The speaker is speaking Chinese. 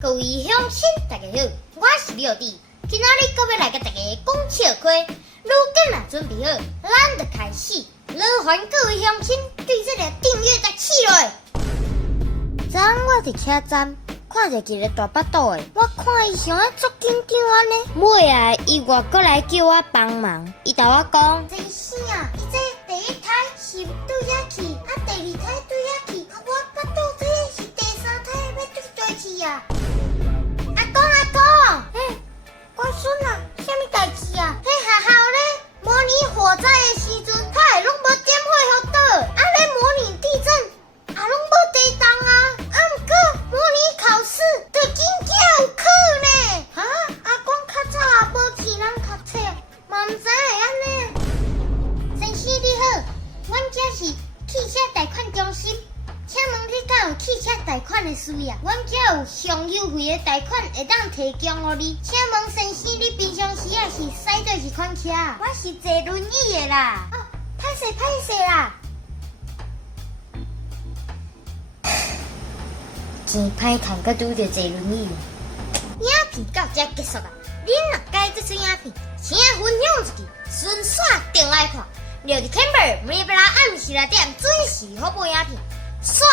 各位乡亲，大家好，我是廖弟。今仔日搁要来甲大家讲笑话。如果若准备好，咱就开始。劳烦各位乡亲对这个订阅甲起落。昨昏我伫车站看着一个大巴肚的，我看伊像啊足紧张安尼。尾啊，伊外过来叫我帮忙，伊甲我讲：真是啊，伊这第一胎是对遐去，啊第二胎对遐去，啊我巴肚这是第三胎要对对去啊。阿公，乖孙啊，啥物代志啊？迄学校咧模拟火灾的时阵，他会拢无点火核导，啊咧模拟地震，啊拢无地动啊。啊毋过模拟考试，就真正有考呢。哈，阿公较早也无去人读册，嘛毋知会安尼。先生你好，阮这是汽车贷款中心。请问你敢有汽车贷款的需要？阮这有上优惠的贷款会当提供互你。请问先生，你平常时啊是驶对一款车？我是坐轮椅的啦。哦，歹势啦。真歹趁，佮拄着坐轮椅。影片到这结束啊！恁若介这出影片，请分享出去，顺续订来看。留伫 Camber 每礼拜暗时6点准时发布影片。刷。